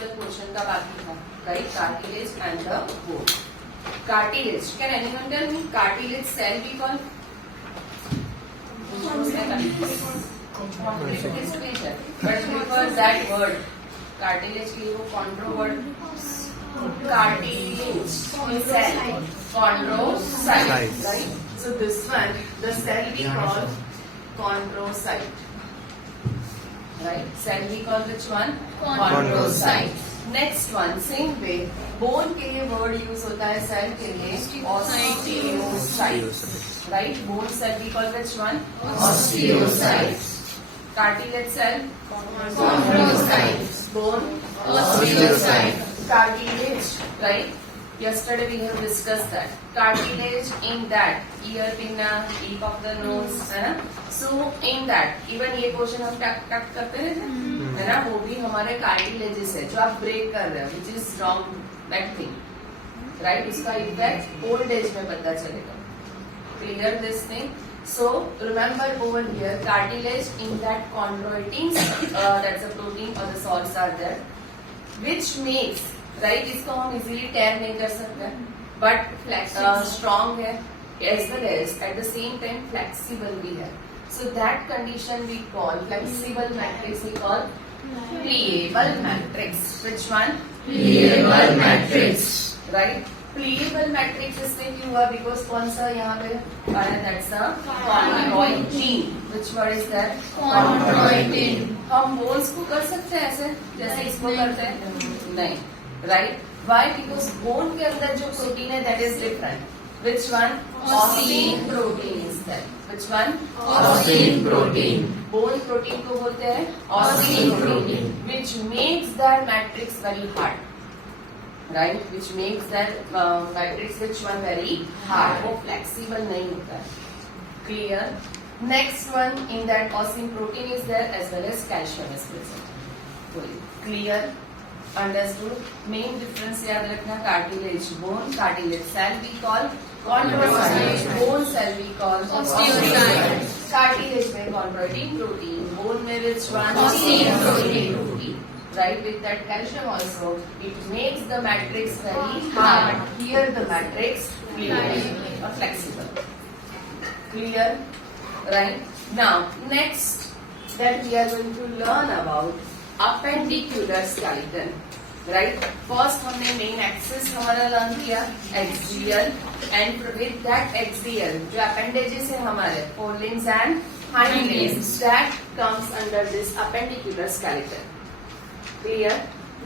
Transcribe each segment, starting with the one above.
Interstitial portion का बाकी था, right? Cartilage and the bone. Cartilage. Can anyone tell me cartilage cell we call? But because that word cartilage के लिए वो chondro word cartilage cell chondrocyte, right? So this one the cell we call chondrocyte, right? Cell we call which one? Chondrocyte. Next one same way bone के लिए word use होता है cell के लिए osteocyte, right? Bone cell we call which one? Osteocyte. Cartilage cell chondrocyte. Bone osteocyte. Cartilage, right? Yesterday we have discussed that cartilage in that ear pinna, tip of the nose, है ना? So in that even ये portion हम टक करते रहते हैं, है ना? वो भी हमारे कार्टिलेजेस है जो आप ब्रेक कर रहे हो, which is wrong that thing, right? उसका इफेक्ट ओल्ड एज में पता चलेगा. Clear this thing? So remember over here cartilage in that chondroitins, that's a protein or the salts are there, which makes, right? इसको हम easily tear नहीं कर सकते, but strong है as well as at the same time flexible भी है. So that condition we call flexible matrix, we call pliable matrix. Which one? Pliable matrix, right? Pliable matrix इसलिए क्यों हुआ? बिकॉज कौन सा यहाँ पे आया? That's a chondroitin. Which word is that? chondroitin. हम बोन्स को कर सकते हैं ऐसे जैसे इसको करते हैं? नहीं, राइट? वाई? बिकॉज बोन के अंदर जो प्रोटीन है that is different. Which one? Ossein protein is that. Which one? Ossein protein. Bone protein को बोलते हैं ossein protein, which makes that matrix very hard, right? Which makes that matrix which one very hard. वो flexible नहीं होता है. Clear? Next one in that ossein protein is there as well as calcium is present. Clear? Understood? Main difference याद रखना. Cartilage bone, cartilage cell we call chondrocyte, bone cell we call osteocyte. Cartilage में chondroitin protein, bone में which one? Ossein protein, right? With that calcium also, it makes the matrix very hard. Here the matrix pliable or flexible. Clear? Right? Now next that we are going to learn about appendicular skeleton, right? First हमने main axis हमारा learn किया axial, and with that axial जो appendages है हमारे forelimbs and hind limbs, that comes under this appendicular skeleton. Clear?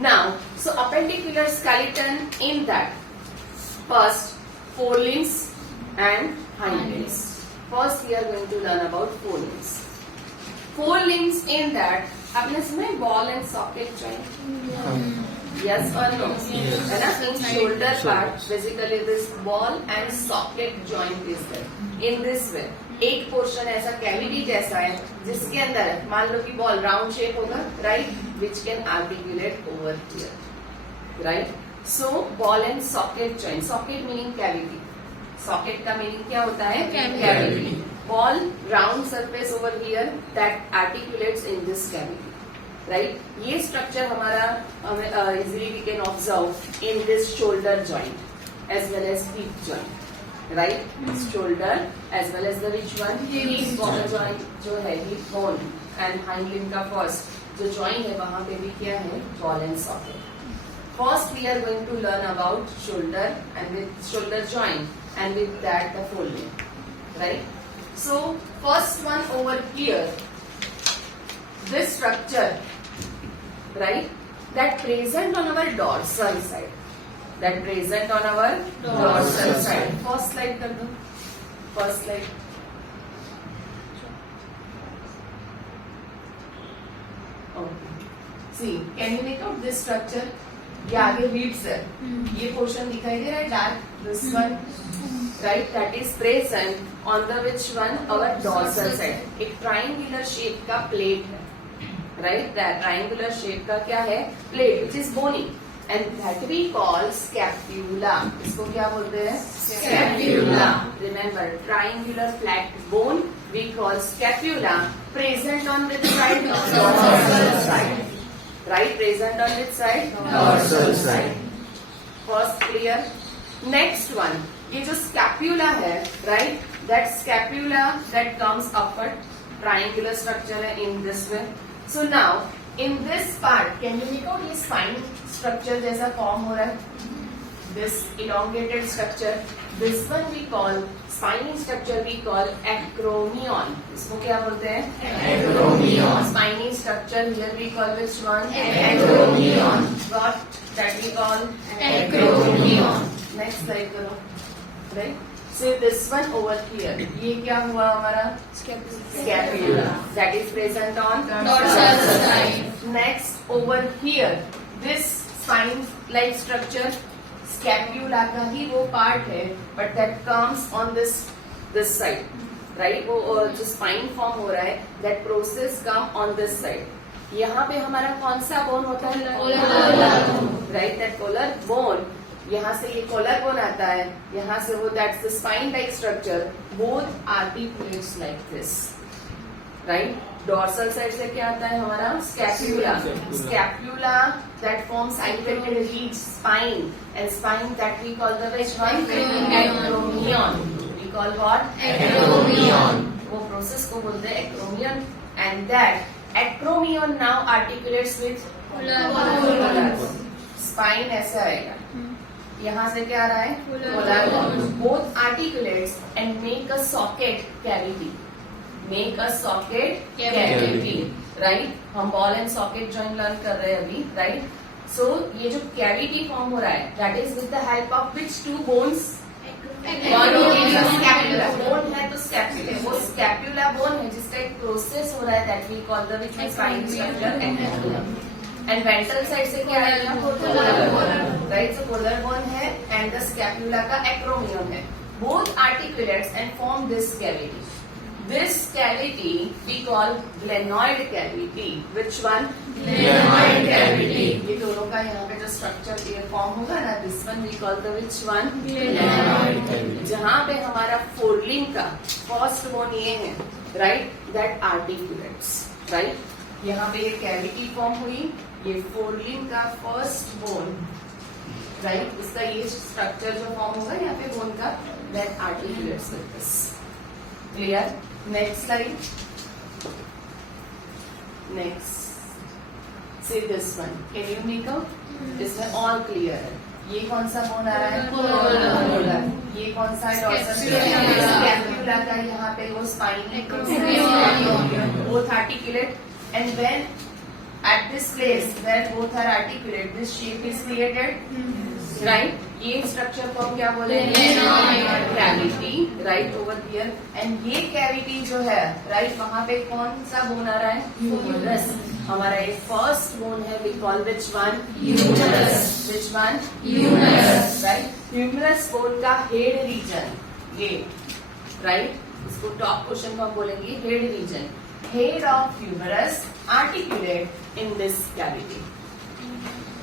Now, so appendicular skeleton in that first forelimbs and hind limbs. First we are going to learn about forelimbs. Forelimbs in that आपने सुना है ball and socket joint? Yes और no? है ना? In shoulder part basically this ball and socket joint is there. In this way एक portion ऐसा cavity जैसा है जिसके अंदर मान लो कि बॉल राउंड शेप होगा, right? Which can articulate over here, right? So ball and socket joint. Socket meaning cavity. Socket का मीनिंग क्या होता है? Cavity. Ball, round surface over here that articulates in this cavity, right? ये structure हमारा easily we can observe in this shoulder joint as well as hip joint, right? Shoulder as well as the which one? Hip bone joint जो है hip bone and hind limb का first जो joint है वहाँ पे भी क्या है? Ball and socket. First we are going to learn about shoulder and with shoulder joint and with that the forelimb, right? So first one over here, this structure, right? That present on our dorsal side. That present on our dorsal side. First slide कर दो. First slide. Okay. See, can you make out this structure? ये आगे ribs है. ये portion दिखाई दे रहा है dark. This one. Right, that is present on the which one? Our dorsal side. एक triangular shape का plate है, right? That triangular shape का क्या है? Plate, which is bony, and that we call scapula. इसको क्या बोलते हैं? Scapula. Remember, triangular flat bone we call scapula, present on which side? Dorsal side. right? Present on which side? Dorsal side. First clear. Next one, ये जो scapula है, right? That scapula that comes upward, triangular structure है in this way. So now in this part, can you make out ये spine structure जैसा form हो रहा है? This elongated structure, this one we call spiny structure, we call acromion. इसको क्या बोलते हैं? Acromion. Spiny structure here we call which one? Acromion. What that we call? Acromion. Next slide करो. Right? So this one over here, ये क्या हुआ हमारा? Scapula. That is present on Dorsal side. Next over here, this spine-like structure, scapula का ही वो part है, but that comes on this side, right? वो जो spine form हो रहा है, that process come on this side. यहाँ पे हमारा कौन सा bone होता है? Right? That collar bone. यहाँ से ये collar bone आता है, यहाँ से वो that's the spine-like structure. Both articulates like this, right? Dorsal side से क्या आता है हमारा? Scapula. Scapula that forms indented ridge spine, and spine that we call the which one? Acromion. We call what? Acromion. वो process को बोलते हैं acromion, and that acromion now articulates with collar. Spine ऐसा आएगा. यहाँ से क्या आ रहा है? Collar. Both articulates and make a socket cavity. Make a socket cavity, right? हम ball and socket joint learn कर रहे हैं अभी, right? So ये जो cavity form हो रहा है, that is with the help of which two bones? One is a scapula. Bone है तो scapula. वो scapula bone है जिसका एक process हो रहा है that we call the which is spine structure acromion. And ventral side से क्या आएगा? Collar. Right? So collar bone है and the scapula का acromion है. Both articulates and form this cavity. This cavity we call glenoid cavity. Which one? Glenoid cavity. ये दोनों का यहाँ पे जो structure ये form होगा ना, this one we call the which one? Glenoid cavity. जहाँ पे हमारा forelimb का first bone ये है, right? That articulates, right? यहाँ पे ये cavity form हुई, ये forelimb का first bone, right? उसका ये structure जो form होगा यहाँ पे bone का, that articulates with this. Clear? Next slide. Next. See this one. Can you make out? इसमें all clear है. ये कौन सा bone आ रहा है? Collar. ये कौन सा है? Dorsal. Scapula का यहाँ पे वो spine. Both articulate. And when at this place where both are articulate, this shape is created. Right? ये स्ट्रक्चर को हम क्या बोलेंगे? Cavity. Right over here. And ये कैविटी जो है, राइट, वहाँ पे कौन सा बोन आ रहा है? ह्यूमरस. हमारा ये फर्स्ट बोन है, we call which one? Humerus. Which one? Humerus. Right? Humerus bone का हेड रीजन ये, राइट, इसको टॉप पोर्शन को हम बोलेंगे head region. Head of humerus articulate in this cavity.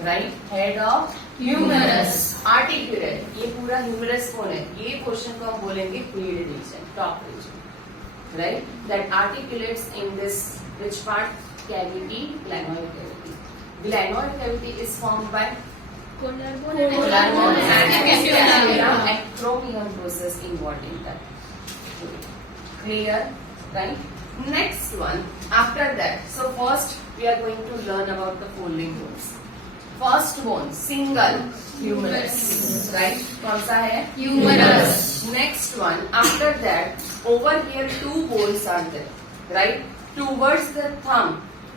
Right? Head of humerus articulate. ये पूरा humerus bone है, ये पोर्शन को हम बोलेंगे head region, top region. Right? That articulates in this which part? Cavity, glenoid cavity. Glenoid cavity is formed by collar bone and acromion process involved in that. Clear? Right? Next one. After that, so first we are going to learn about the folding bones. First bone, single humerus. Right? कौन सा है? Humerus. Next one. After that, over here two bones are there. Right? Towards the thumb.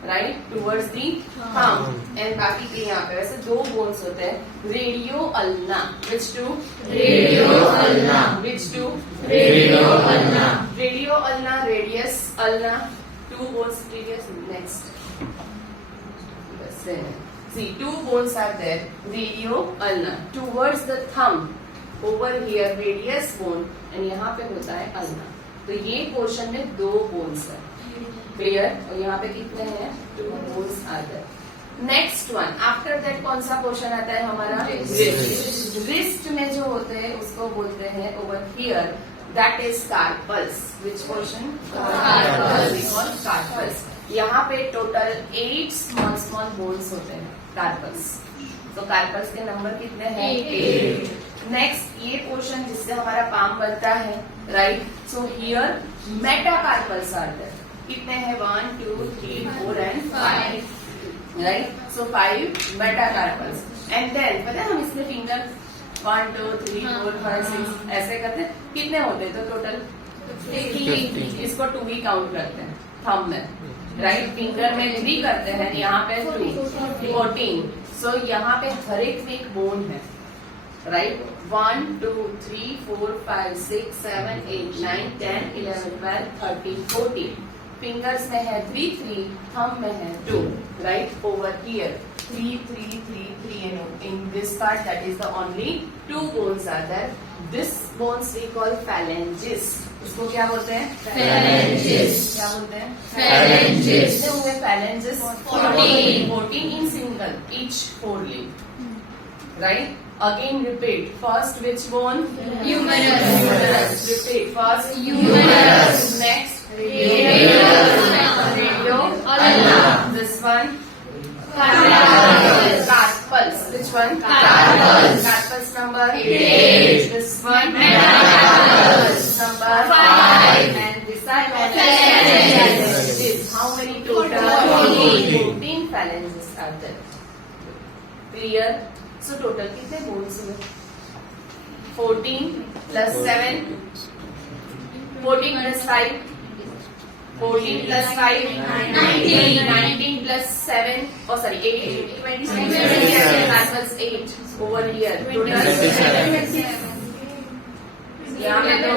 Right? Towards the thumb. And बाकी के यहाँ पे वैसे दो bones होते हैं. Radio ulna. Which two? Radio ulna. Which two? Radio ulna. Radio ulna, radius ulna. Two bones radius. Next. See, two bones are there. Radio ulna. Towards the thumb. Over here radius bone. And यहाँ पे होता है ulna. तो ये portion में दो bones है. Clear? और यहाँ पे कितने हैं? Two bones are there. Next one. After that कौन सा पोर्शन आता है हमारा? रिस्ट. रिस्ट में जो होते हैं उसको बोलते हैं over here that is carpals. Which portion? Carpals. We call carpals. यहाँ पे टोटल 8 स्मॉल स्मॉल बोन्स होते हैं कार्पल्स। तो कार्पल्स के नंबर कितने हैं? 8। नेक्स्ट ये पोर्शन जिससे हमारा पाम बनता है, right? So here metacarpals are there. कितने हैं? 1 2 3 4 and 5, right? So 5 metacarpals. And then पता है हम इसमें फिंगर 1 2 3 4 5 6 ऐसे करते हैं, कितने होते हैं? तो टोटल 50। इसको 2 ही काउंट करते हैं थंब में, राइट? फिंगर में 3 करते हैं, यहाँ पे 2 14। सो यहाँ पे हर एक में एक बोन है, राइट? 1 2 3 4 5 6 7 8 9 10 11 12 13 14। फिंगर्स में है 3 3, थंब में है 2, right? Over here 3 3 3 3 and in this part that is the only 2 bones are there. This bones we call phalanges. इसको क्या बोलते हैं? Phalanges. क्या बोलते हैं? Phalanges. कितने हुए phalanges? 14. 14 in single, each 4 limb. Right? Again repeat. First which bone? Humerus. Humerus. Repeat. First Humerus. Next Radius. radio. Ulna. This one. Carpals. Carpals. Which one? Carpals. Carpals number 8. This one. Metacarpals. Number 5. And this side one. Phalanges. This. How many total? 14. 14 phalanges are there. Clear? So total कितने bones हुए? 14 plus 7. 14 plus 5. 14 plus 5. 19. 19 plus 7. Oh sorry, 8. 27. 27. Carpals 8 over here. Total 27. यहाँ पे तो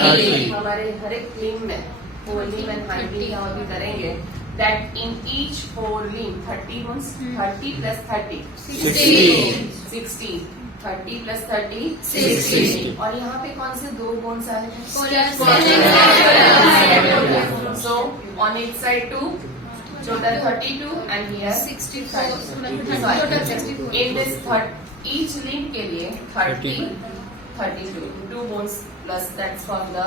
30. हमारे हर एक limb में 4 limb and hind limb हम अभी करेंगे। That in each 4 limb 30 bones, 30 plus 30 60, 30 plus 30 60. और यहाँ पे कौन से 2 बोन्स आए हैं? Scapula. So on each side 2, total 32 and here 64. Sorry. Total 64. In this each limb के लिए 30, 32, 2 bones plus that's from the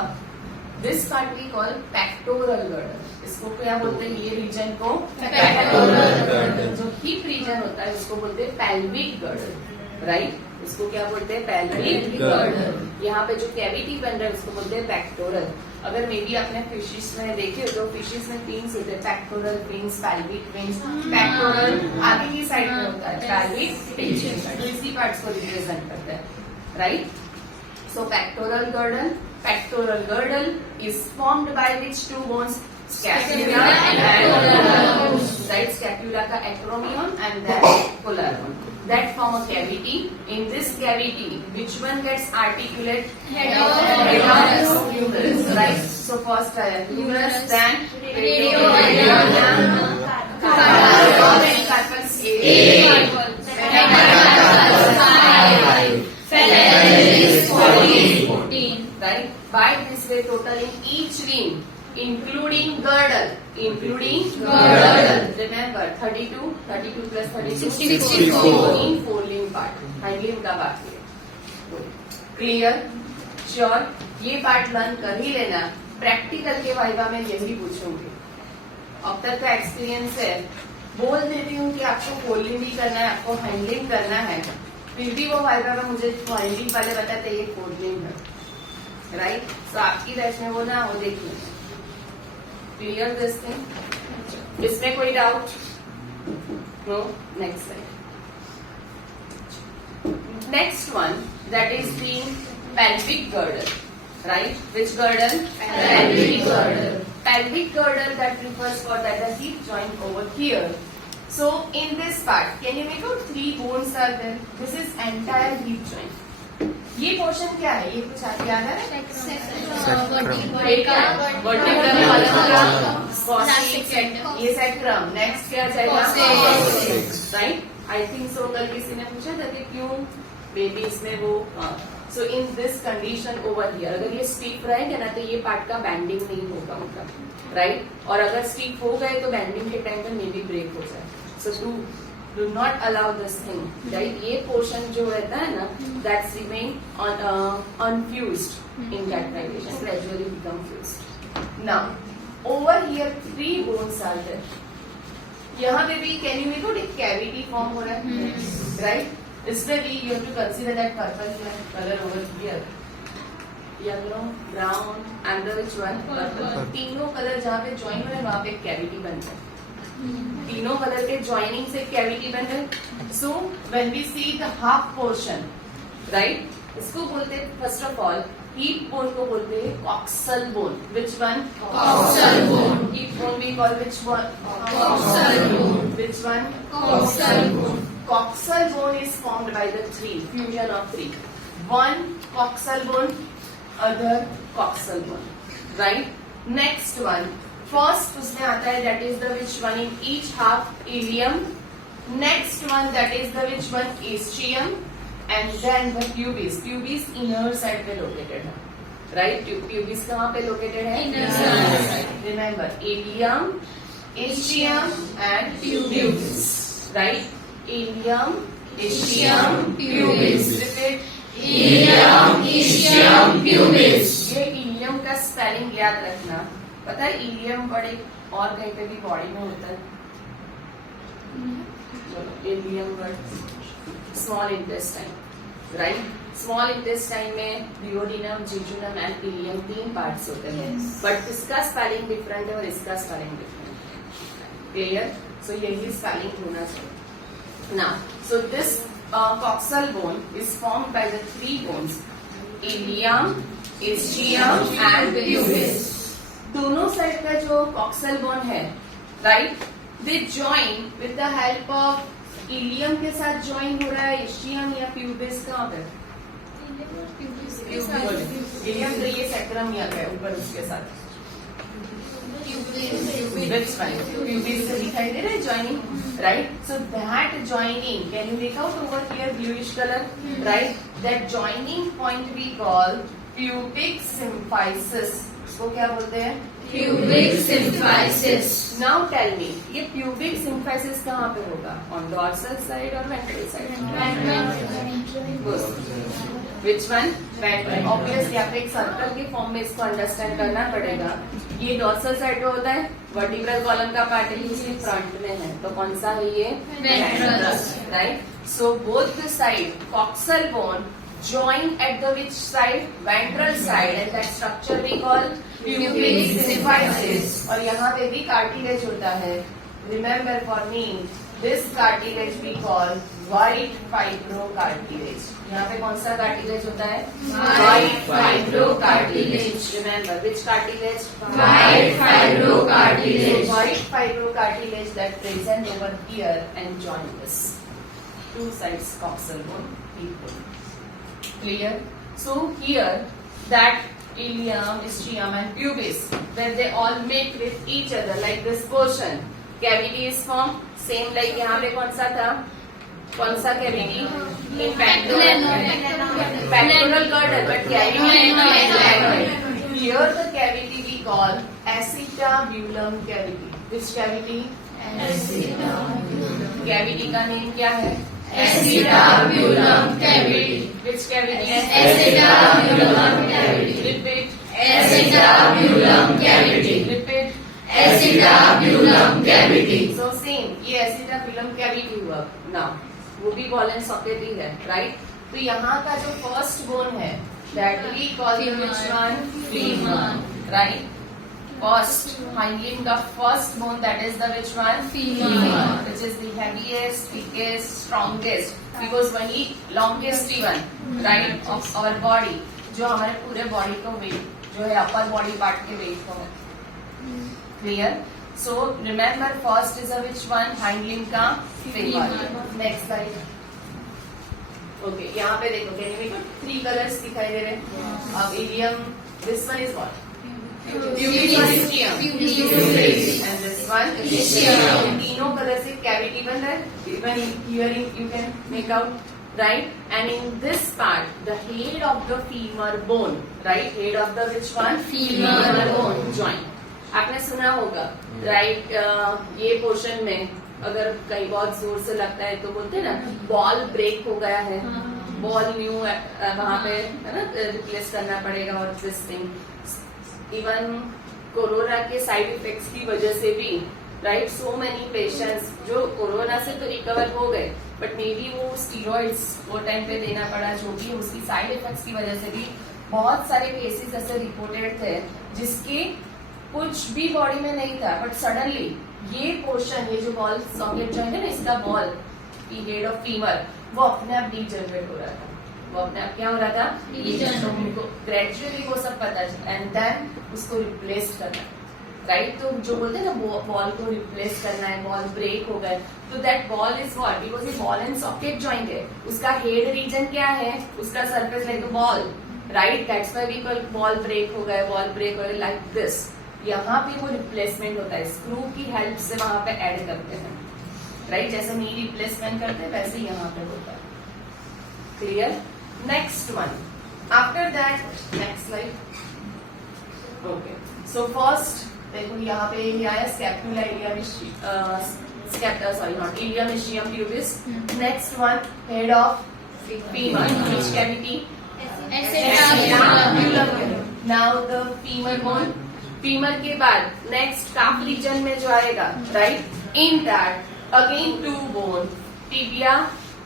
this part we call pectoral girdle. इसको क्या बोलते हैं? ये रीजन को Pectoral girdle. जो हिप रीजन होता है उसको बोलते हैं pelvic girdle, राइट? इसको क्या बोलते हैं? pelvic girdle. यहाँ पे जो कैविटी बन रहा है उसको बोलते हैं पेक्टोरल। अगर मे बी आपने फिशिस में देखे तो फिशिस में फिन्स होते हैं, pectoral fins, pelvic fins. Pectoral आगे की साइड में होता है, pelvic तो इसी पार्ट्स को रिप्रेजेंट करता है, right? So pectoral girdle is formed by which 2 bones? Scapula and right? Scapula का acromion and then collarmon. That form a cavity. In this cavity, which one gets articulate? Head of humerus, right? So first humerus, then Radio. Carpals 8. Metacarpals 5. Phalanges 14. Right? By this way, total in each limb, including girdle. Remember, 32 plus 32, 64. in 4 limb part. Hind limb का बाकी है. Clear? Sure? ये part learn कर ही लेना. Practical के viva में यही पूछूंगी. अब तक का एक्सपीरियंस है, बोल देती हूँ कि आपको फोल्डिंग भी करना है, आपको हैंडलिंग करना है, फिर भी वो वाइवा में मुझे हैंडलिंग वाले बताते ये फोल्डिंग है, राइट? सो आपकी बैच में वो ना हो, देखिए क्लियर दिस थिंग। इसमें कोई doubt? No? Next time. Next one that is the pelvic girdle, right? Which girdle? Pelvic girdle. Pelvic girdle that refers for that the hip joint over here. So in this part, can you make out 3 bones are there? This is entire hip joint. ये portion क्या है? ये कुछ आपको याद है? वर्टिब्रम, coccyx, ये sacrum. Next क्या जाएगा? राइट? I think so. कल किसी ने पूछा था कि क्यों बेबी इसमें वो। So in this condition over here, अगर ये स्टिफ रहेंगे ना तो ये पार्ट का बैंडिंग नहीं होगा उनका, राइट? और अगर स्टिफ हो गए तो बैंडिंग के टाइम पे मे बी ब्रेक हो जाए। So do not allow this thing, right? ये पोर्शन जो रहता है ना, that's remain unfused in that condition, gradually become fused. Now over here 3 bones are there. यहाँ पे भी कैन यू मेक आउट एक कैविटी फॉर्म हो रहा है, राइट? इसमें भी you have to consider that purple colour over here, yellow, brown and the which one purple. तीनों कलर जहाँ पे ज्वाइन हो रहे हैं वहाँ पे एक कैविटी बन रहा है. तीनों कलर के ज्वाइनिंग से कैविटी बन रहा है. So when we see the half portion, right, इसको बोलते हैं first of all hip bone को बोलते हैं coxal bone. Which one? Coxal bone. Hip bone we call which one? Coxal bone. Which one? Coxal bone. Coxal bone is formed by the three, fusion of three. One coxal bone, other coxal bone, right? Next one, first उसमें आता है that is the which one in each half ilium. Next one that is the which one ischium, and then the pubis. Pubis inner side पे located है, right? Pubis कहाँ पे located है? Inner side. Remember, ilium, ischium and pubis, right? Ilium, ischium, pubis. Repeat. Ilium, ischium, pubis. ये ilium का spelling याद रखना. पता है इलियम बड़े और कहीं पे भी बॉडी में होता है. Ileum word small intestine, right? Small intestine में duodenum, jejunum and ileum 3 parts होते हैं, बट इसका स्पेलिंग डिफरेंट है और इसका स्पेलिंग डिफरेंट है. क्लियर? सो यही स्पेलिंग होना चाहिए. Now, so this coxal bone is formed by the 3 bones, ilium, ischium and pubis. दोनों साइड का जो coxal bone है, right? They join with the help of ilium के साथ join हो रहा है, ischium या pubis कहाँ पे? ilium तो ये sacrum या क्या ऊपर उसके साथ. Which one? Pubis से दिखाई दे रहा है joining, right? So that joining, can you make out over here bluish color, right? That joining point we call pubic symphysis. इसको क्या बोलते हैं? Pubic symphysis. Now tell me, ये pubic symphysis कहाँ पे होगा? On dorsal side or ventral side? Good. Which one? Ventral. Obviously आप एक सर्कल के फॉर्म में इसको अंडरस्टैंड करना पड़ेगा. ये डॉर्सल साइड पे होता है, वर्टिब्रल कॉलम का पार्ट है, इसके फ्रंट में है, तो कौन सा है ये? Ventral. Right? So both the side coxal bone join at the which side? Ventral side, and that structure we call pubic symphysis. और यहाँ पे भी cartilage होता है. Remember for me, this cartilage we call white fibrocartilage. यहाँ पे कौन सा cartilage होता है? White fibrocartilage. Remember which cartilage? White fibrocartilage. So white fibrocartilage that present over here and join this. Two sides coxal bone, hip bone. Clear? So here that ilium, ischium and pubis, when they all meet with each other like this portion, cavity is formed. Same like यहाँ पे कौन सा था? कौन सा cavity? In pectoral girdle, but cavity. Here the cavity we call acetabulum cavity. Which cavity? Cavity का name क्या है? Acetabulum cavity. Which cavity? Acetabulum cavity. Repeat. Acetabulum cavity. Repeat. Acetabulum cavity. So same, ये acetabulum cavity हुआ. Now, वो भी ball and socket ही है, right? तो यहाँ का जो first bone है, that we call the which one? Femur, right? First hind limb का first bone, that is the which one? Femur. Which is the heaviest, thickest, strongest, because वही longest one, right? Of our body, जो हमारे पूरे body को weight, जो है upper body part के weight को है. Clear? So remember first is a which one? Hind limb का femur. Next slide. Okay, यहाँ पे देखो, can you make it? 3 colors दिखाई दे रहे हैं. अब ilium, this one is what? Pubis. And this one is ischium. तीनों कलर से cavity बन रहा है. Even here you can make out, right? And in this part, the head of the femur bone, right? Head of the which one? Femur bone joint. आपने सुना होगा, right? ये portion में अगर कहीं बहुत जोर से लगता है तो बोलते हैं ना, बॉल ब्रेक हो गया है, बॉल न्यू वहां पे है ना, रिप्लेस करना पड़ेगा और दिस थिंग. इवन कोरोना के साइड इफेक्ट्स की वजह से भी राइट सो मेनी पेशेंट्स जो कोरोना से तो रिकवर हो गए बट मे बी वो स्टीरॉइड्स वो टाइम पे देना पड़ा जो भी उसकी साइड इफेक्ट्स की वजह से भी बहुत सारे केसेस ऐसे रिपोर्टेड थे जिसके कुछ भी बॉडी में नहीं था बट सडनली ये पोर्शन ये जो बॉल सॉकेट जॉइंट है ना इसका बॉल पीरियड ऑफ फीमर वो अपने आप डीजनरेट हो रहा था वो अपने आप क्या हो रहा था Degenerate. ग्रेजुअली वो सब पता चला एंड देन उसको रिप्लेस करना राइट तो जो बोलते हैं ना बॉल को रिप्लेस करना है बॉल ब्रेक हो गए तो that ball is what because ये बॉल एंड सॉकेट जॉइंट है उसका हेड रीजन क्या है उसका surface like ball right that's why we call ball break हो गए बॉल ब्रेक हो गए लाइक दिस यहाँ पे वो रिप्लेसमेंट होता है स्क्रू की हेल्प से वहां पे ऐड करते हैं राइट जैसे नी रिप्लेसमेंट करते हैं वैसे यहाँ पे होता है clear next one after that next slide okay so first देखो यहाँ पे ये आया scapula sorry not ilium ischium pubis next one head of femur which cavity now the femur bone femur के बाद नेक्स्ट काफ रीजन में जो आएगा right in that again two bone tibia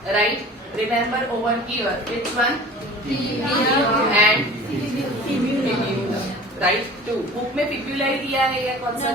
right remember over here which one and fibula right to book में fibula ही दिया है या कौन सा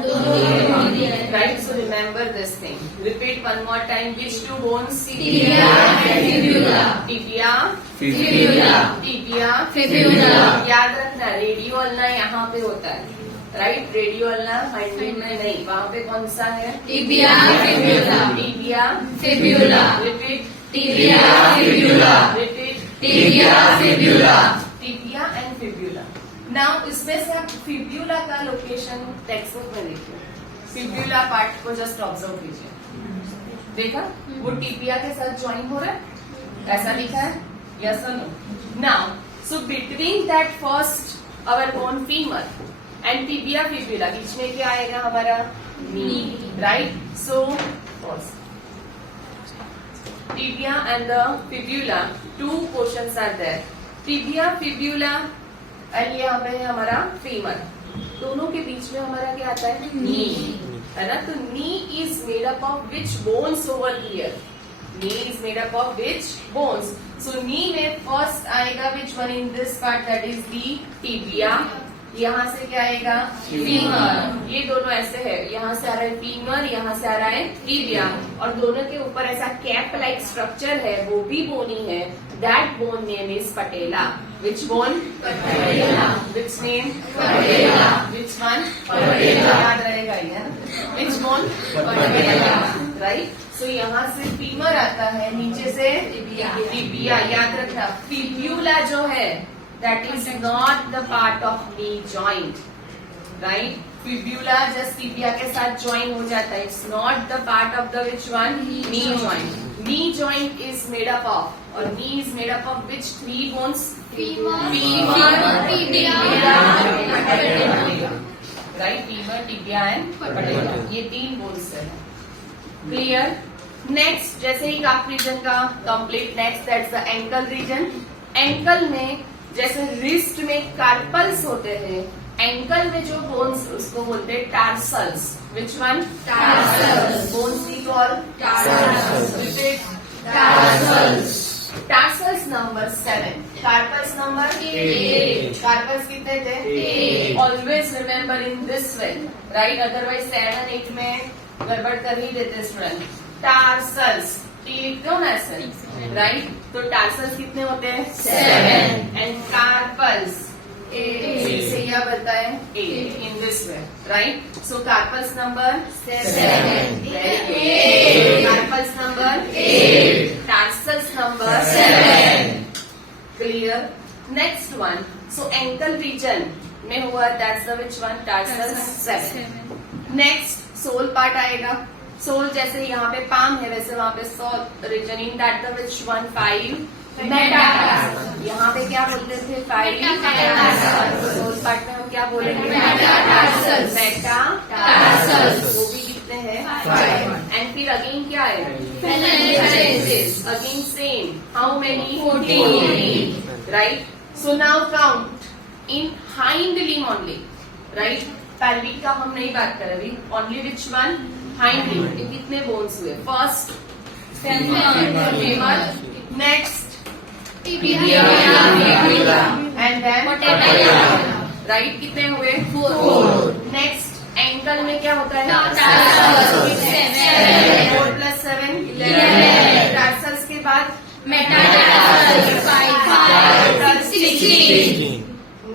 right so remember this thing repeat one more time which two bones Tibia and fibula. Tibia Fibula. Tibia Fibula. याद रखना radio ulna यहाँ पे होता है राइट रेडियो अल्ना हाइड्रेट में नहीं वहाँ पे कौन सा है Tibia, fibula. Tibia Fibula. Repeat Tibia, fibula. Repeat Tibia, fibula. Tibia and fibula now इसमें से आप फिब्यूला का लोकेशन टेक्स्ट बुक में देखिए फिब्यूला पार्ट को जस्ट ऑब्जर्व कीजिए देखा वो टिबिया के साथ ज्वाइन हो रहा है ऐसा लिखा है यस और no now so between that first our bone femur and tibia fibula बीच में क्या आएगा हमारा knee right so first tibia and the fibula two portions are there tibia fibula and ये यहाँ पे है हमारा femur दोनों के बीच में हमारा क्या आता है knee है ना तो knee is made up of which bones over here knee is made up of which bones so knee में first आएगा which one in this part that is the tibia यहाँ से क्या आएगा फीमर ये दोनों ऐसे है यहाँ से आ रहा है फीमर यहाँ से आ रहा है टिबिया और दोनों के ऊपर ऐसा कैप लाइक स्ट्रक्चर है वो भी बोनी है that bone name is patella which bone patella which name patella which one patella याद रहेगा ये विच बोन पटेला राइट सो यहाँ से फीमर आता है नीचे से टिबिया याद रखना फिब्यूला जो है that is not the part of knee joint right fibula just tibia के साथ join हो जाता है it's not the part of the which one knee joint is made up of or knee is made up of which three bones Femur, tibia patella. right femur tibia and patella ये तीन bones है clear next जैसे ही काफ reason का complete next that's the ankle region ankle में जैसे wrist में carpals होते हैं एंकल में जो बोन्स उसको बोलते हैं tarsals which one Tarsals. Bones की call Tarsals. Tarsals number 7 carpals number 8. Carpals कितने थे 8. Always remember in this way right otherwise 7 8 में गड़बड़ कर ही देते स्टूडेंट टार्सल्स लिखते हो ना ऐसे राइट तो टार्सल्स कितने होते हैं 7 एंड कार्पल्स 8 से यह बनता है 8 in this way right so carpals number 7 carpals number 8 tarsals number 7 clear next one so ankle region में हुआ that's the which one tarsals 7 next sole part आएगा सोल जैसे यहाँ पे पाम है वैसे वहाँ पे sole region in that the which one 5 metatarsal यहाँ पे क्या बोलते थे 5 Metatarsals. सोल पार्ट में हम क्या बोलेंगे Metatarsals. मेटाटार्सल्स वो भी कितने हैं 5 एंड फिर अगेन क्या है Phalanges. Again same how many 14. right so now count in hind limb only right pelvic का हम नहीं बात कर रहे, only which one, hind limb के कितने बोन्स हुए? First femur, next Tibia. And then Patella. Right कितने हुए? 4. नेक्स्ट एंकल में क्या होता है? Tarsals. 7. 4 + 7 11. टार्सल्स के बाद Metatarsals. 5. 16.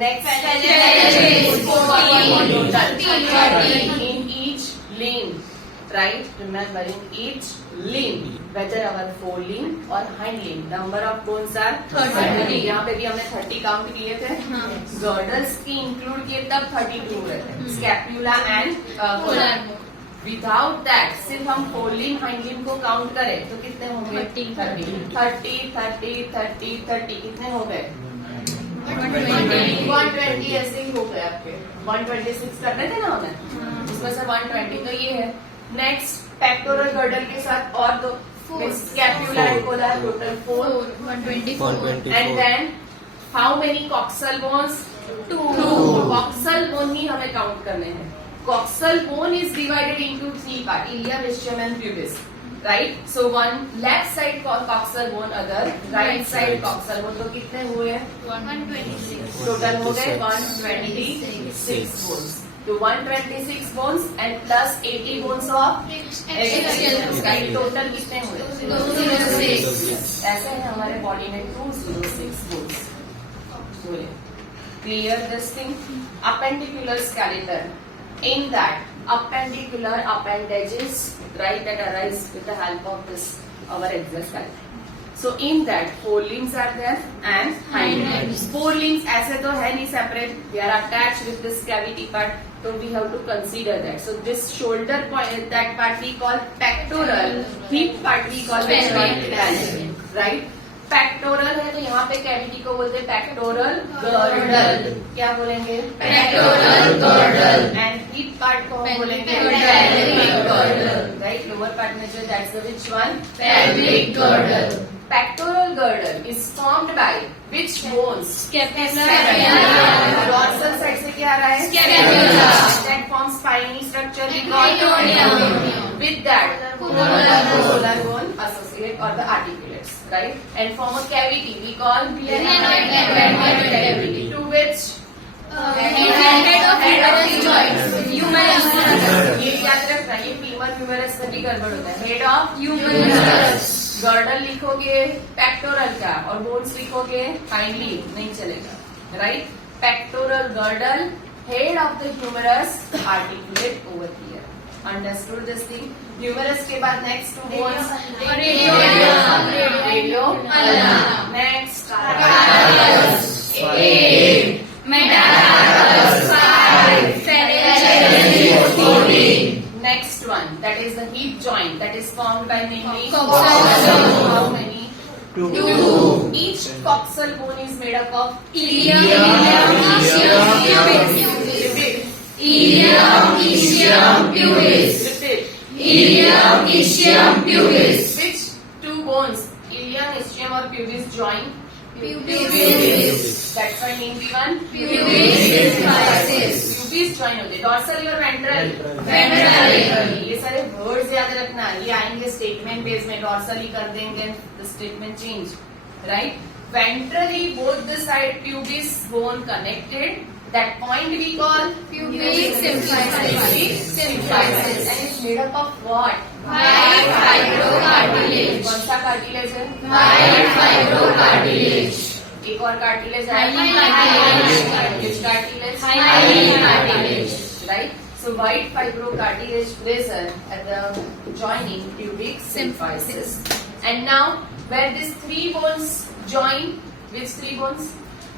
Next Phalanges. 14. 13. in each limb, right? Remember, in each limb, whether our forelimb or hind limb, number of bones are 30. यहाँ पे भी हमने 30 काउंट किए थे. हाँ. Girdles की इंक्लूड किए तब 32 हुए थे. Scapula and Collar. Without that सिर्फ हम फोरलिम्ब हाइंड लिम्ब को काउंट करें तो कितने होंगे? 30. 30 कितने हो गए? 120. 120 ऐसे ही हो गए आपके. 126 करने थे ना हमें, उसमें से 120 तो ये है. नेक्स्ट पेक्टोरल गर्डल के साथ और दो, scapula and collar, total 4. 124. And then how many coxal bones? 2. Coxal bone ही हमें काउंट करने हैं. Coxal bone is divided into 3 part, ilium, ischium and pubis. Right? So one left side coxal bone, other right side coxal bone. तो कितने हुए? 126. Total हो गए 126 bones. तो 126 bones and plus 80 bones of axial. Right? Total कितने हुए? 206. ऐसे है हमारे बॉडी में 206 bones हुए. Clear this thing? Appendicular skeleton. In that appendicular appendages, right, that arise with the help of this our exoskeleton. So in that 4 limbs are there and hind limbs. 4 limbs ऐसे तो है नहीं separate, they are attached with this cavity part. So we have to consider that. So this shoulder point, that part we call pectoral. Hip part we call pelvic. Right? Pectoral है तो यहाँ पे cavity को बोलते हैं pectoral girdle. क्या बोलेंगे? Pectoral girdle. And hip part को हम बोलेंगे Pelvic girdle. Right, lower part में जो that's the which one? Pelvic girdle. Pectoral girdle is formed by which bones? Scapula. Dorsal side से क्या आ रहा है? Scapula. That forms spiny structure we call Peritoneum. With that collar bone associate or the articulates, right? And form a cavity we call Glenoid cavity. To which Head of humerus joints. Humerus. ये याद रखना, ये femur humerus का भी गड़बड़ होता है. Head of Humerus. Girdle लिखोगे पेक्टोरल का और बोन्स लिखोगे हाइंडली, नहीं चलेगा. Right? Pectoral girdle, head of the humerus, articulate over here. Understood this thing? Humerus के बाद next 2 bones, radio, next next one, that is the hip joint, that is formed by mainly Coxal bone. How many? 2. Each coxal bone is made up of Ilium, ischium, pubis. Repeat. Ilium, ischium, pubis. Repeat. Ilium, ischium, pubis. Which 2 bones, ilium, ischium or pubis join? Pubis. That's why name given. Pubis symphysis. Pubis join होते. Dorsal or ventral? Ventral. ये सारे words याद रखना, ये आएंगे statement base में. Dorsal ही कर देंगे, the statement change. Right? Ventrally both the side pubis bone connected. That point we call Pubic symphysis. Symphysis. And it's made up of what? White fibrocartilage. कौन सा कार्टिलेज है? White fibrocartilage. एक और cartilage है. Hyaline cartilage. Which cartilage? Hyaline cartilage. Right? So white fibrocartilage present at the joining pubic symphysis. And now where these 3 bones join, which 3 bones?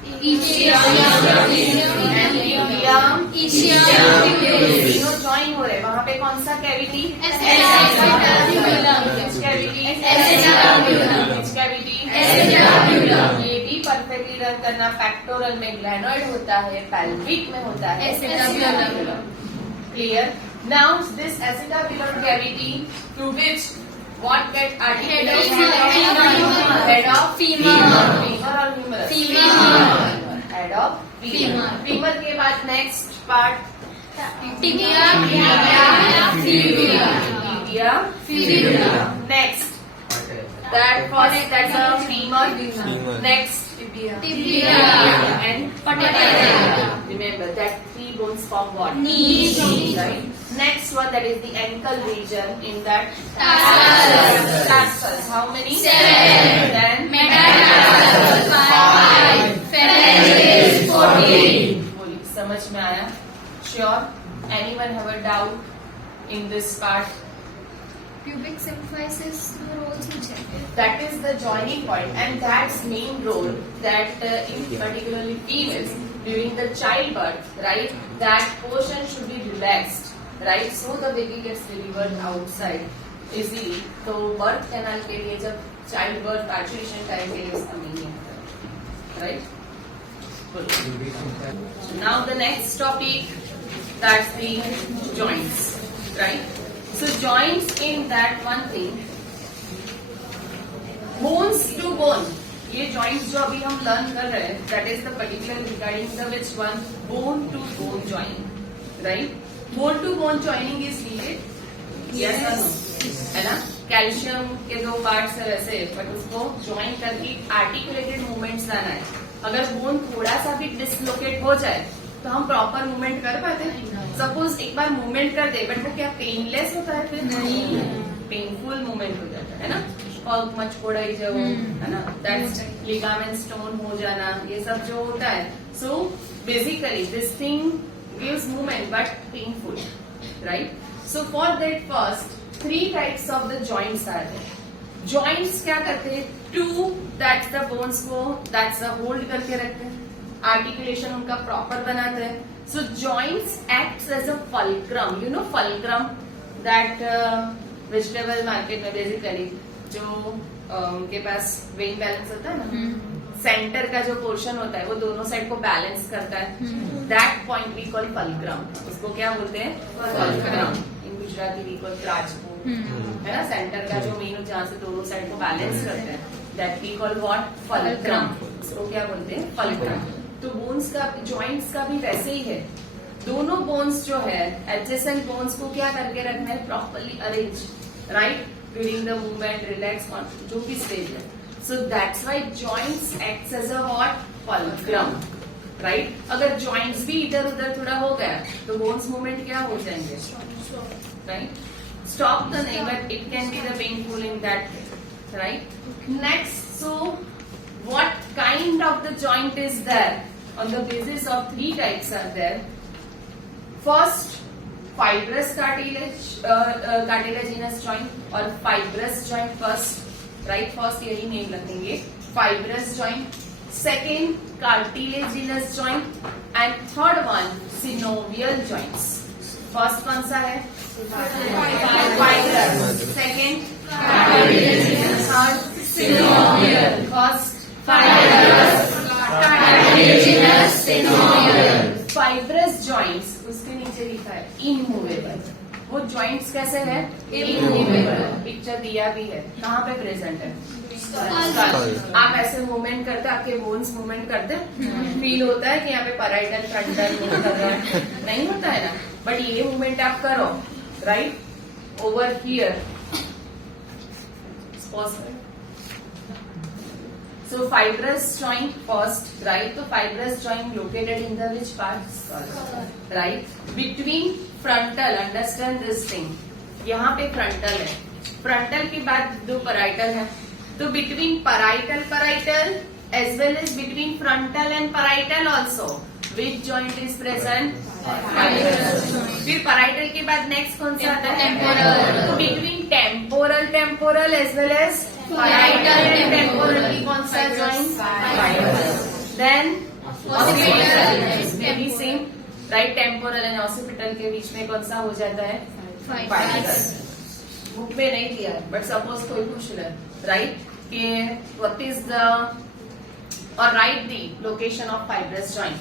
Ischium, And ilium, ischium, pubis. तीनों join हो रहे. वहाँ पे कौन सा cavity? Acetabulum. Which cavity? Acetabulum. Which cavity? Acetabulum. ये भी perfectly run करना. पेक्टोरल में ग्लैनोइड होता है, पेल्विक में होता है Acetabulum. Clear? Now this acetabulum cavity through which what get articulated? Head of Femur. Femur or humerus? Femur. Head of femur. Femur. Femur के बाद next part Tibia, fibula. Tibia, Fibula. Next, that's a femur. Next, Tibia. and Patella. remember that three bones form what? Knee. Right. Next one, that is the ankle region. In that Tarsals. tarsals. How many? 7. Then Metatarsals. 5. Phalanges. 14. बोलिए, समझ में आया? Sure. Anyone have a doubt in this part? Pubic symphysis roles which That is the joining point, and that's main role that in particularly females during the childbirth, right? That portion should be relaxed, right? So the baby gets delivered outside easily. तो birth canal के लिए जब childbirth maturation time के लिए उसका meaning होता है, right? Good. Now the next topic, that's the joints, right? So joints in that one thing. Bones to bone, ये joints जो अभी हम learn कर रहे हैं, that is the particular regarding the which one, bone to bone joining, right? Bone to bone joining is needed, yes or no? है ना? Calcium के 2 पार्ट्स है वैसे, बट उसको ज्वाइन करके आर्टिकुलेटेड मूवमेंट्स लाना है. अगर बोन थोड़ा सा भी डिसलोकेट हो जाए तो हम प्रॉपर मूवमेंट कर पाते हैं. सपोज एक बार मूवमेंट कर दे, बट वो क्या पेनलेस होता है? फिर नहीं, पेनफुल मूवमेंट हो जाता है ना? पग मचकोड़ाई जो है ना, दैट्स लिगामेंट स्टोन हो जाना, ये सब जो होता है. So basically this thing gives movement but painful, right? So for that first 3 types of the joints are there. Joints क्या करते हैं? 2 दैट्स द बोन्स को दैट्स होल्ड करके रखते हैं, आर्टिकुलेशन उनका प्रॉपर बनाते हैं. So joints acts as a fulcrum. You know fulcrum, that vegetable market में बेसिकली जो उनके पास वेट बैलेंस होता है ना, सेंटर का जो पोर्शन होता है वो दोनों साइड को बैलेंस करता है. That point we call fulcrum. उसको क्या बोलते हैं? Fulcrum. In Gujarati we call Rajput, है ना? सेंटर का जो मेन जहाँ से दोनों साइड को बैलेंस करते हैं, that we call what? Fulcrum. उसको क्या बोलते हैं? फल्क्रम. तो बोन्स का, जॉइंट्स का भी वैसे ही है. दोनों बोन्स जो है एडजेसेंट बोन्स को क्या करके रखना है? Properly arrange, right? During the movement, relax, जो भी स्टेज है. So that's why joints acts as a what? Fulcrum, right? अगर जॉइंट्स भी इधर उधर थोड़ा हो गया तो बोन्स मूवमेंट क्या हो जाएंगे? राइट? स्टॉप द नहीं, but it can be the painful in that, right? Next, so what kind of the joint is there? On the basis of 3 types are there. First, fibrous cartilaginous joint or fibrous joint first, right? First यही name रखेंगे, fibrous joint. Second, cartilaginous joint, and third one, synovial joints. First कौन सा है? Fibrous. Second, cartilaginous. Third, synovial. First, cartilaginous synovial. Fibrous joints, उसके नीचे लिखा है immovable. वो जॉइंट्स कैसे है? इनमूवेबल. पिक्चर दिया भी है, कहाँ पे प्रेजेंट है? आप ऐसे मूवमेंट करते, आपके बोन्स मूवमेंट करते, फील होता है कि यहाँ पे पैराइटल फ्रंटल मूव कर रहा है? नहीं होता है ना? बट ये मूवमेंट आप करो, right? Over here possible. So fibrous joint first, right? So fibrous joint located in the which part? Skull, right? Between frontal, understand this thing. यहाँ पे frontal है. Frontal के बाद 2 parietal है. तो between parietal as well as between frontal and parietal also, which joint is present? Fibrous. फिर parietal के बाद next कौन सा आता है? Temporal. तो between temporal as well as parietal and temporal की कौन सा joint? Fibrous. Then occipital, maybe same, right? Temporal and occipital के बीच में कौन सा हो जाता है? Fibrous. बुक में नहीं दिया है, बट सपोज कोई पूछ रहा है, राइट? कि what is the or write the location of fibrous joint.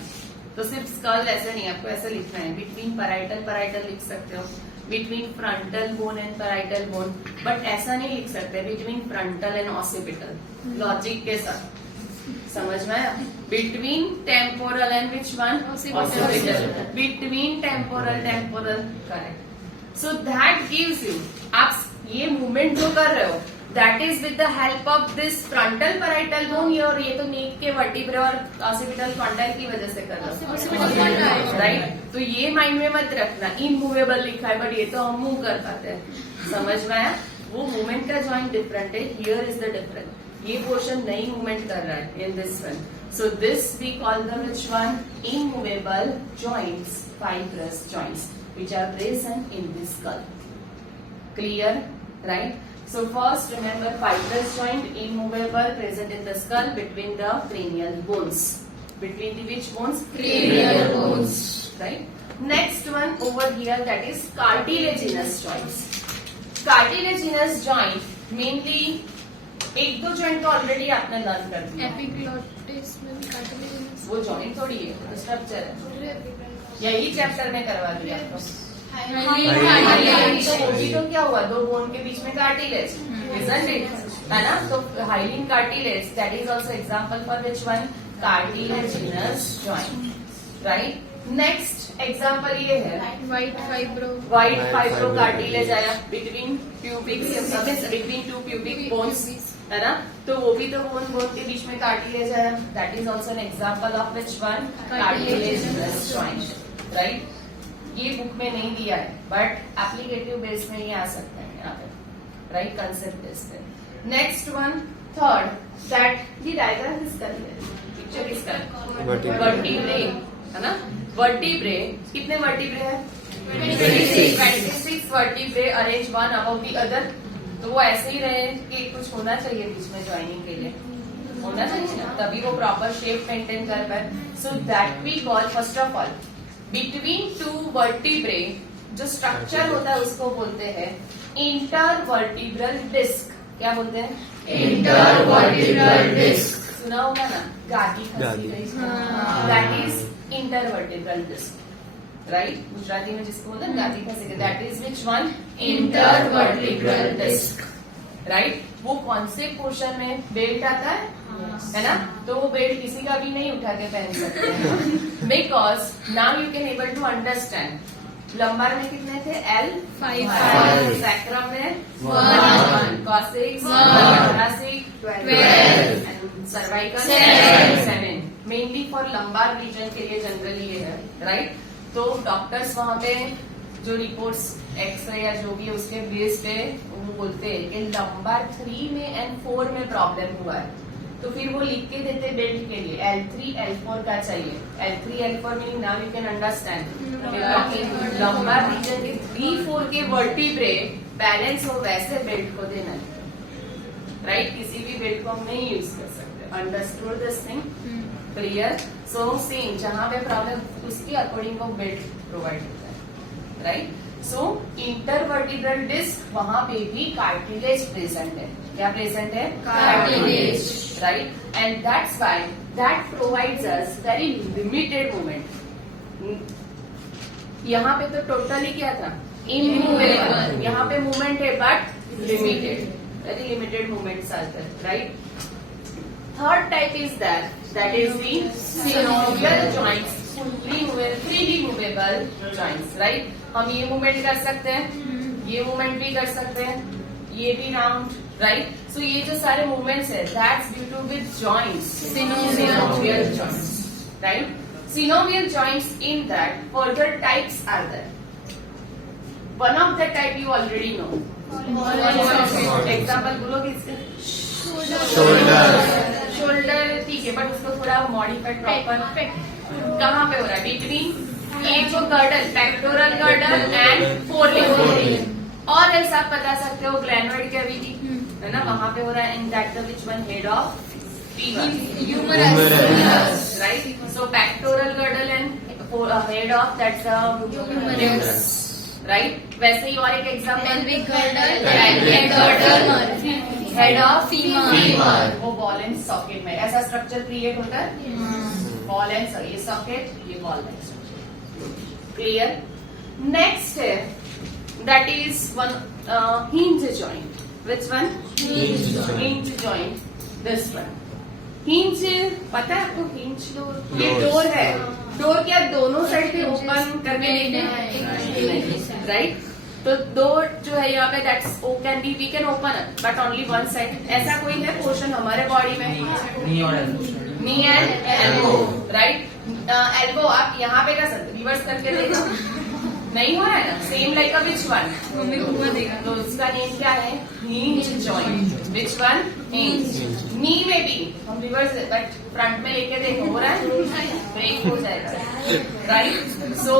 तो सिर्फ स्कल ऐसे नहीं, आपको ऐसे लिखना है. बिटवीन parietal लिख सकते हो, between frontal bone and parietal bone, but ऐसा नहीं लिख सकते between frontal and occipital. Logic के साथ समझ में आया? Between temporal and which one? Occipital. Between temporal correct. So that gives you, आप ये मूवमेंट जो कर रहे हो that is with the help of this frontal parietal bone, और ये तो नीक के वर्टिब्रे और ऑसिपिटल कॉन्डाइल की वजह से कर रहे हो, राइट? तो ये माइंड में मत रखना, इमूवेबल लिखा है बट ये तो हम मूव कर पाते हैं. समझ में आया? वो मूवमेंट का जॉइंट डिफरेंट है, हियर इज द डिफरेंट. ये पोर्शन नहीं मूवमेंट कर रहा है in this one. So this we call the which one? Immovable joints, fibrous joints which are present in the skull. Clear? Right? So first remember fibrous joint, immovable, present in the skull between the cranial bones. Between the which bones? Cranial bones. Right? Next one over here, that is cartilaginous joints. Cartilaginous joint mainly एक दो joint तो already आपने learn कर दिया. Epiglottis में भी cartilaginous. वो joint थोड़ी है, स्ट्रक्चर है. यही चैप्टर में करवा दिया आपको. तो वो भी तो क्या हुआ, दो बोन के बीच में कार्टिलेज, isn't it? है ना? तो hyaline cartilage, that is also example for which one? Cartilaginous joint, right? Next example ये है White fibro. white fibro cartilage आया between pubic, between two pubic bones, है ना? तो वो भी तो बोन के बीच में कार्टिलेज आया. That is also an example of which one? Cartilaginous joint, right? ये बुक में नहीं दिया है बट एप्लीकेटिव बेस में ये आ सकता है यहाँ पे, राइट? कंसेप्ट बेस पे. नेक्स्ट वन थर्ड, दैट ये डायग्राम किसका दिया है? पिक्चर किसका है? वर्टिब्रे, है ना? वर्टिब्रे, कितने वर्टिब्रे है? 26 vertebrae arrange one above the other. तो वो ऐसे ही रहे कि कुछ होना चाहिए बीच में ज्वाइनिंग के लिए, होना चाहिए ना, तभी वो प्रॉपर शेप मेंटेन कर पाए. So that we call first of all between two vertebrae जो स्ट्रक्चर होता है उसको बोलते हैं इंटरवर्टिब्रल डिस्क. क्या बोलते हैं? Intervertebral disc. सुना होगा ना, गादी हाँ. That is intervertebral disc, right? Gujarati में जिसको बोलते हैं गादी खसी, that is which one? Intervertebral disc. Right? वो कौन से पोर्शन में बेल्ट आता है ना? तो वो बेल्ट किसी का भी नहीं उठा के पहन सकते हैं, because now you can able to understand. Lumbar में कितने थे? L 5, सैक्रम में 1, coccyx 12, cervical 7. Mainly for lumbar region के लिए जनरली ये है, राइट? तो डॉक्टर्स वहां पे जो रिपोर्ट्स एक्सरे या जो भी है उसके बेस पे वो बोलते हैं कि लंबार 3 में एंड 4 में प्रॉब्लम हुआ है, तो फिर वो लिख के देते बेल्ट के लिए L3 L4 का चाहिए. L3 L4 meaning now you can understand lumbar region के 3-4 के वर्टिब्रे बैलेंस हो वैसे बेल्ट को देना, राइट? किसी भी बेल्ट को हम नहीं यूज कर सकते. Understood this thing? Clear? So same जहां पे प्रॉब्लम उसके अकॉर्डिंग वो बेल्ट प्रोवाइड होता है, राइट? सो इंटरवर्टिब्रल डिस्क वहां पे भी कार्टिलेज प्रेजेंट है. क्या प्रेजेंट है? Cartilage. Right? And that's why that provides us very limited movement. यहाँ पे तो टोटली क्या था? इमूवेबल. यहाँ पे मूवमेंट है but limited, very limited movements are there, right? Third type is that is the synovial joints, freely movable joints, right? हम ये मूवमेंट कर सकते हैं, ये मूवमेंट भी कर सकते हैं, ये भी राउंड, राइट? सो ये जो सारे मूवमेंट्स है that's due to with joints, synovial joints, right? Synovial joints, in that further types are there. One of the type you already know. Example बोलोगे इसके? शोल्डर ठीक है, बट उसको थोड़ा मॉडिफाइड प्रॉपर कहाँ पे हो रहा है? बिटवीन एक जो गर्डल, पेक्टोरल गर्डल एंड फोरलेग. और ऐसा आप बता सकते हो ग्लैनोइड कैविटी, है ना? वहां पे हो रहा है. इन that the which one? Head of humerus, right? So pectoral girdle and head of that's humerus, right? वैसे ही और एक example Pelvic girdle, pelvic girdle, head of femur. वो बॉल एंड सॉकेट में ऐसा स्ट्रक्चर क्रिएट होता है. बॉल एंड ये सॉकेट, ये ball and socket. Clear? Next है that is one hinge joint. Which one? Hinge joint. This one. Hinge पता है आपको? हिंज ये Doors. डोर है। डोर क्या दोनों साइड पे ओपन करके देखना, राइट? तो डोर जो है यहाँ पे that's can be we can open but only one side. ऐसा कोई है पोर्शन हमारे बॉडी में? Knee and elbow, right? Elbow आप यहाँ पे कर सकते, रिवर्स करके देखो, नहीं हो रहा है ना? Same like a which one? मम्मी को हुआ देगा। तो उसका नेम क्या है? Hinge joint. Which one? Hinge. Knee में भी हम रिवर्स बट फ्रंट में लेके देखो, हो रहा है? ब्रेक हो जाएगा, right? So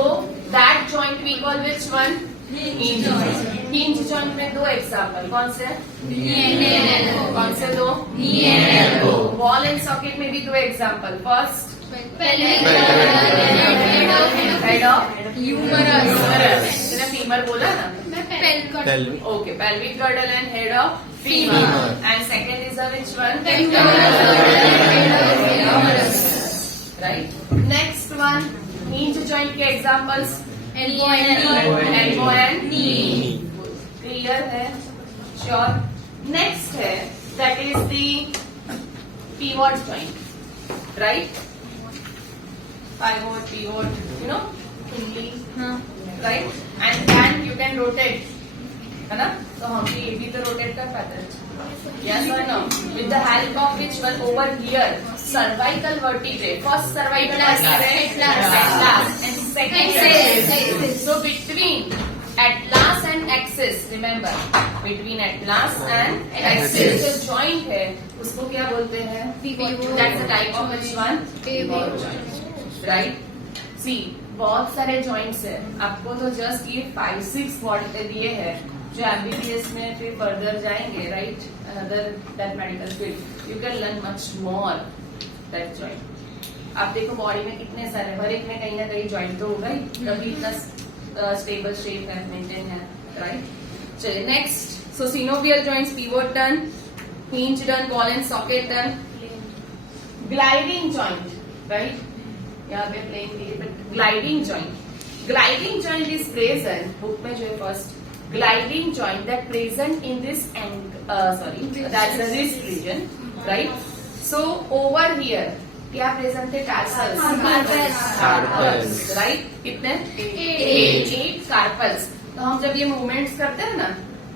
that joint we call which one? Hinge joint. Hinge joint में दो एग्जाम्पल, कौन से? कौन से दो? बॉल एंड सॉकेट में भी दो example. First head of humerus, femur बोला ना? Pelvic. Okay, pelvic girdle and head of femur. Femur. And second is the which one? Right. Next one, hinge joint के examples? Elbow and knee. Clear है? Sure. Next है that is the pivot joint. Right? Pivot, you know, Hindi. Right? And then you can rotate, है ना? तो हम भी ये भी तो रोटेट कर पाते हैं, yes or no? With the help of which one? Over here, cervical vertebrae. First cervical vertebrae, atlas, and second axis. So between atlas and axis, remember, between atlas and axis जो joint है उसको क्या बोलते हैं? That's the type of which one? Pivot joint, right? See, बहुत सारे joints है, आपको तो जस्ट ये 5-6 वर्ड दिए हैं जो एमबीबीएस में फिर फर्दर जाएंगे, right? Another that medical field you can learn much more that joint. आप देखो बॉडी में कितने सारे, हर एक में कहीं ना कहीं जॉइंट तो होगा ही, तभी इतना स्टेबल शेप है, मेंटेन है, राइट? चलिए next, so synovial joints, pivot done, hinge done, ball and socket done, gliding joint, right? यहाँ पे प्लेन दिए, but gliding joint is present, book में जो है first, gliding joint that present in this that's the wrist region, right? So over here क्या present थे? Carpals, right? कितने? 8 carpals. तो हम जब ये मूवमेंट्स करते हैं ना,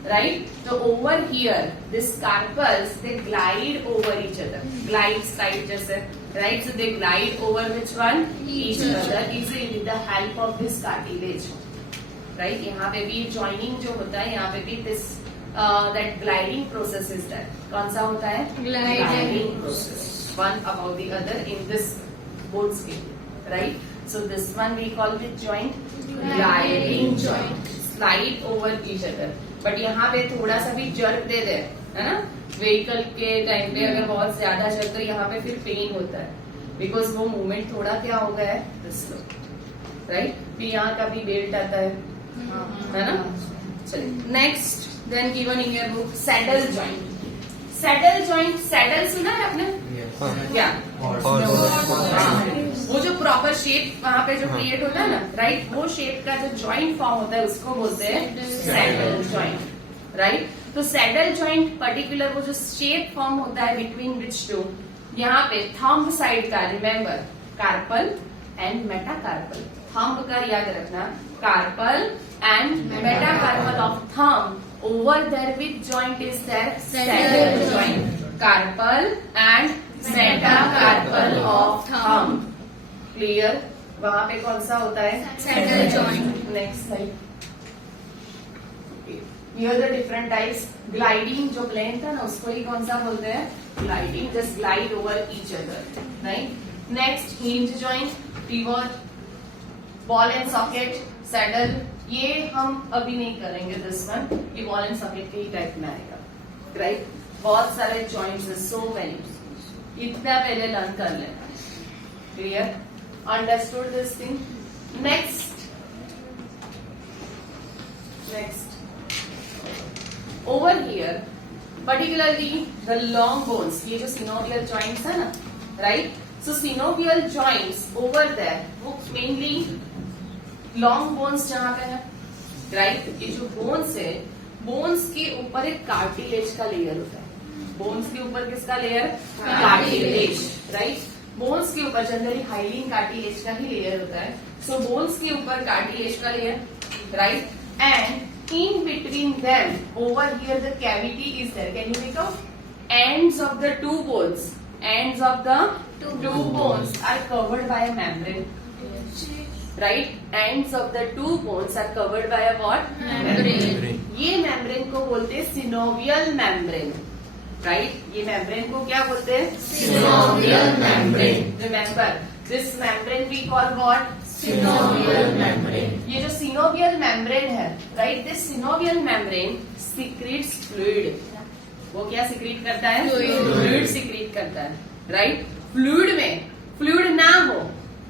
राइट? तो over here this carpals they glide over each other, glide side जैसे, right? So they glide over which one? Each other easily with the help of this cartilage, right? यहाँ पे भी joining जो होता है, यहाँ पे भी this that gliding process is there. कौन सा होता है? Gliding process. One above the other in this both skin, right? So this one we call the joint gliding joint. Slide over each other. But यहाँ पे थोड़ा सा भी jerk दे दे, है ना? व्हीकल के टाइम पे अगर बहुत ज्यादा चल तो यहाँ पे फिर पेन होता है, बिकॉज वो मूवमेंट थोड़ा क्या हो गया है, राइट? फिर यहाँ का भी बेल्ट आता है ना? चलिए next, then given in your book, saddle joint. Saddle सुना है आपने? क्या? वो जो प्रॉपर शेप वहाँ पे जो क्रिएट होता है ना, राइट? वो शेप का जो जॉइंट फॉर्म होता है उसको बोलते हैं सैडल जॉइंट, राइट? तो सैडल जॉइंट पर्टिकुलर वो जो शेप फॉर्म होता है बिटवीन विच टू, यहाँ पे थंब साइड का, remember, carpal and metacarpal. Thumb का याद रखना, carpal and metacarpal of thumb, over there which joint is there? Saddle joint. Carpal and metacarpal of thumb, clear? वहां पे कौन सा होता है? Saddle joint. Next side, Here the different types. Gliding जो प्लेन था ना उसको ही कौन सा बोलते हैं? Gliding. Just glide over each other, right? Next, hinge joint, pivot, ball and socket, saddle. ये हम अभी नहीं करेंगे this one. ये ball and socket के ही टाइप में आएगा, right? बहुत सारे joints है, so many. इतना पहले लर्न कर लेना, clear? Understood this thing? Next. Over here, particularly the long bones, ये जो synovial joints है ना, right? So synovial joints over there, वो mainly long bones जहाँ पे है, right? ये जो bones है, bones के ऊपर एक cartilage का layer होता है, बोन्स के ऊपर किसका लेयर? Cartilage, right? बोन्स के ऊपर जनरली हाइलिन कार्टिलेज का ही लेयर होता है. सो बोन्स के ऊपर कार्टिलेज का layer, right? And in between them over here the cavity is there. Can you make out? Ends of the two bones, ends of the two bones are covered by a membrane, right? Ends of the two bones are covered by a what? Membrane. ये membrane को बोलते हैं synovial membrane, right? ये membrane को क्या बोलते हैं? Synovial membrane. Remember, this membrane we call what? Synovial membrane. ये जो synovial membrane है, right? This synovial membrane secretes fluid. वो क्या सिक्रीट करता है? फ्लूइड सिक्रीट करता है, राइट? फ्लूइड में फ्लूइड ना हो,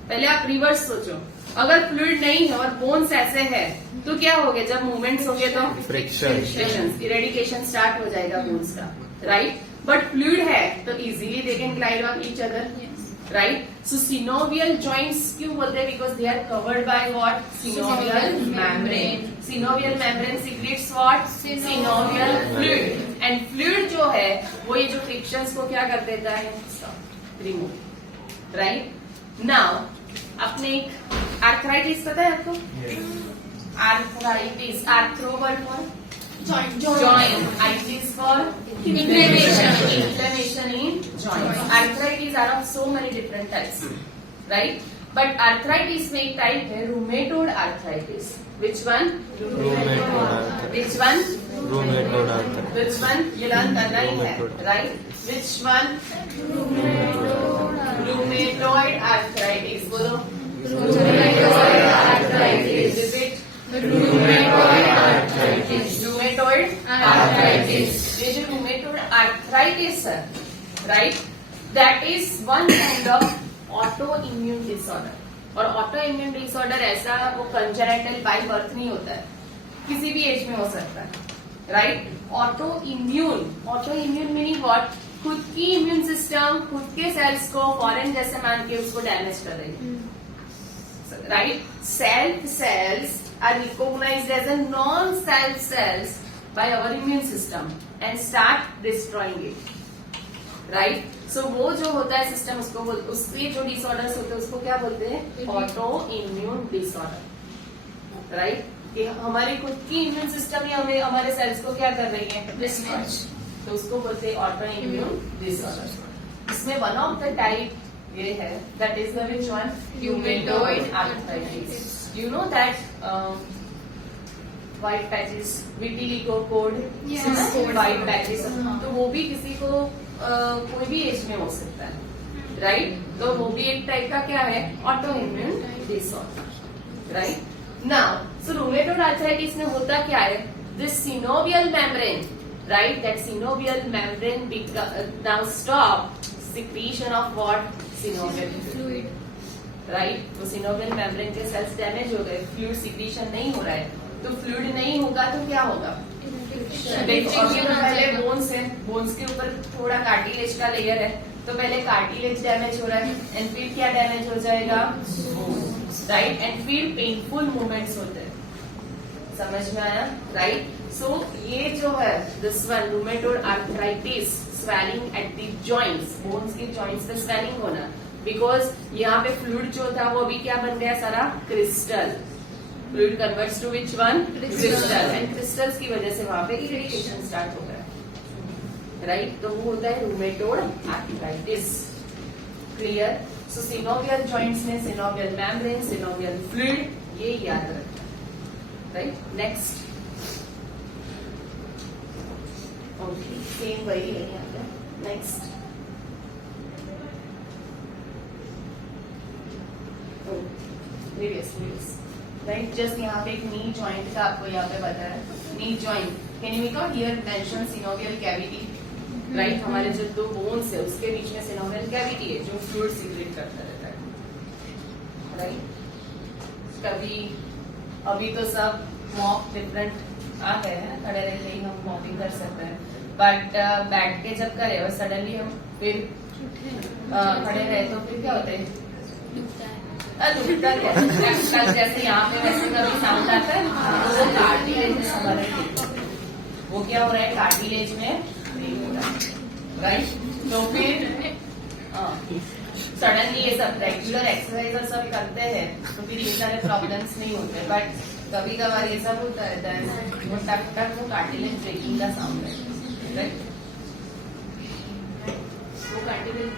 पहले आप रिवर्स सोचो, अगर फ्लूइड नहीं है और बोन्स ऐसे है तो क्या हो गया? जब मूवमेंट्स हो गए तो फ्रिक्शन, इरेडिकेशन स्टार्ट हो जाएगा बोन्स का, राइट? बट फ्लूइड है तो easily they can glide on each other, right? So synovial joints क्यों बोलते हैं? Because they are covered by what? Synovial membrane. Synovial membrane secretes what? Synovial fluid. And fluid जो है वो ये जो फ्रिक्शंस को क्या कर देता है? Remove, right? नाउ अपने एक आर्थराइटिस पता है आपको? Arthritis, arthro word for joint, itis for inflammation in joints. Arthritis are of so many different types, right? But arthritis में एक type है rheumatoid arthritis. Which one? Which one? Which one? ये learn करना ही है, right? Which one? Rheumatoid arthritis. बोलो. Rheumatoid arthritis. Repeat. Rheumatoid arthritis. Rheumatoid Arthritis. ये जो rheumatoid arthritis है, right? That is one kind of autoimmune disorder. और autoimmune disorder ऐसा वो congenital by birth नहीं होता है, किसी भी एज में हो सकता है, right? autoimmune meaning what? खुद की इम्यून सिस्टम खुद के सेल्स को फॉरेन जैसे मान के उसको डैमेज कर रही है, right? Self cells are recognized as a non-self cells by our immune system and start destroying it, right? So वो जो होता है सिस्टम उसके जो डिसऑर्डर्स होते हैं उसको क्या बोलते हैं? Auto immune disorder, right? कि हमारी खुद की इम्यून सिस्टम ही हमें हमारे सेल्स को क्या कर रही है? डिस्ट्रॉय. तो उसको बोलते हैं ऑटो इम्यून डिसऑर्डर. इसमें वन ऑफ द टाइप ये है, that is the which one? Rheumatoid arthritis. You know that white patches, vitiligo code, white patches, तो वो भी किसी को कोई भी एज में हो सकता है, राइट? तो वो भी एक टाइप का क्या है? Auto immune disorder, right? Now so rheumatoid arthritis में होता क्या है? This synovial membrane, right? That synovial membrane now stop secretion of what? Synovial fluid, right? तो सिनोवियल मेम्ब्रेन के सेल्स डैमेज हो गए, फ्लूइड सिक्रीशन नहीं हो रहा है, तो फ्लूइड नहीं होगा तो क्या होगा? पहले बोन्स है, बोन्स के ऊपर थोड़ा कार्टिलेज का लेयर है, तो पहले कार्टिलेज डैमेज हो रहा है एंड फिर क्या डैमेज हो जाएगा? राइट? एंड फिर पेनफुल मूवमेंट्स होते हैं. समझ में आया, राइट? सो ये जो है this one rheumatoid arthritis, swelling at the joints, bones के जॉइंट्स पे स्वेलिंग होना, बिकॉज यहाँ पे फ्लूइड जो था वो अभी क्या बन गया? सारा crystal. Fluid converts to which one? Crystal. And crystals की वजह से वहां पे इरिटेशन स्टार्ट हो गया, राइट? तो वो होता है रूमेटोइड आर्थराइटिस. क्लियर? सो सिनोवियल जॉइंट्स में सिनोवियल मेम्ब्रेन, सिनोवियल फ्लूइड, ये याद रखना, राइट? नेक्स्ट. ओके, सेम वही है यहाँ पे. नेक्स्ट. राइट? जस्ट यहाँ पे एक नी जॉइंट का आपको यहाँ पे बताया. Knee joint, can you make out here mention synovial cavity, right? हमारे जो दो बोन्स है उसके बीच में सिनोवियल कैविटी है जो फ्लूइड सीक्रेट करता रहता है, राइट? कभी अभी तो सब मॉप डिफरेंट आ गए हैं, खड़े रहते ही हम मॉपिंग कर सकते हैं, बट बैठ के जब करे और सडनली हम फिर खड़े रहे तो फिर क्या होते हैं? जैसे यहाँ पे वैसे कभी साउंड आता है, वो कार्टिलेज में हमारे वो क्या हो रहा है? कार्टिलेज में नहीं हो रहा, राइट? तो फिर सडनली ये सब रेगुलर एक्सरसाइज और सब करते हैं तो फिर ये सारे प्रॉब्लम्स नहीं होते, बट कभी कभार ये सब होता है then वो टक टक वो कार्टिलेज ब्रेकिंग का साउंड है, राइट? वो कार्टिलेज